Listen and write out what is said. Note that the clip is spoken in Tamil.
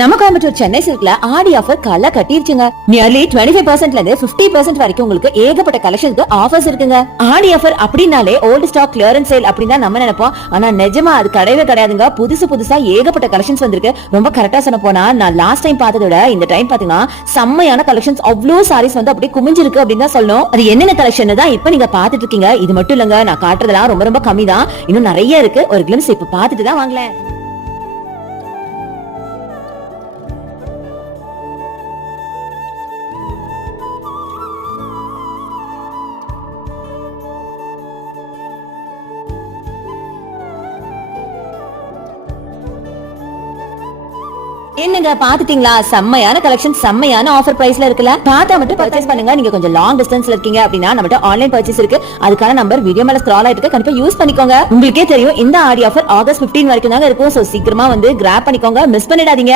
நம்ம கோயம்புத்தூர் சென்னை சில்க்ல ஆடி ஆஃபர் கால கட்டிருச்சுங்க. நியர்லி 25% இருந்து 50% வரைக்கும் உங்களுக்கு ஏகப்பட்ட கலெக்ஷனுக்கு ஆஃபர்ஸ் இருக்குங்க. ஆடி ஆஃபர் அப்படின்னாலே ஓல்ட் ஸ்டாக் கிளியரன்ஸ் சேல் அப்படின்னு தான் நம்ம நினைப்போம். ஆனா நிஜமா அது கிடையவே கிடையாதுங்க. புதுசா ஏகப்பட்ட கலெக்ஷன்ஸ் வந்திருக்கு. ரொம்ப கரெக்டா சொன்ன போனா நான் லாஸ்ட் டைம் பார்த்ததோட இந்த டைம் பாத்தீங்கன்னா செம்மையான கலெக்ஷன்ஸ், அவ்வளோ சாரீஸ் வந்து அப்படியே குமிஞ்சிருக்கு அப்படின்னு தான் சொல்லணும். அது என்னென்ன கலெக்ஷன் தான் இப்ப நீங்க பாத்துட்டு இருக்கீங்க. இது மட்டும் இல்லங்க, நான் காட்டுறதெல்லாம் ரொம்ப கம்மி தான். இன்னும் நிறைய இருக்கு. ஒரு கிளிம்ஸ் இப்ப பாத்துட்டு தான் வாங்கலாம். என்னங்க பாத்துட்டீங்களா? செம்மையான கலெக்ஷன், செம்மையான ஆஃபர் பிரைஸ்ல இருக்குல்ல. பார்த்தா மட்டும் பர்ச்சேஸ் பண்ணுங்க. நீங்க கொஞ்சம் லாங் டிஸ்டன்ஸ்ல இருக்கீங்க அப்படின்னா நம்மட்ட ஆன்லைன் பர்ச்சேஸ் இருக்கு. அதுக்கான நம்பர் வீடியோ மேல ஸ்க்ரால் ஆயிட்டு இருக்கு. கண்டிப்பா யூஸ் பண்ணிக்கோங்க. உங்களுக்கே தெரியும் இந்த ஆடி ஆஃபர் ஆகஸ்ட் 15 வரைக்கும் தான் இருக்கும். சோ சீக்கிரமா வந்து கிராப் பண்ணிக்கோங்க, மிஸ் பண்ணிடாதீங்க.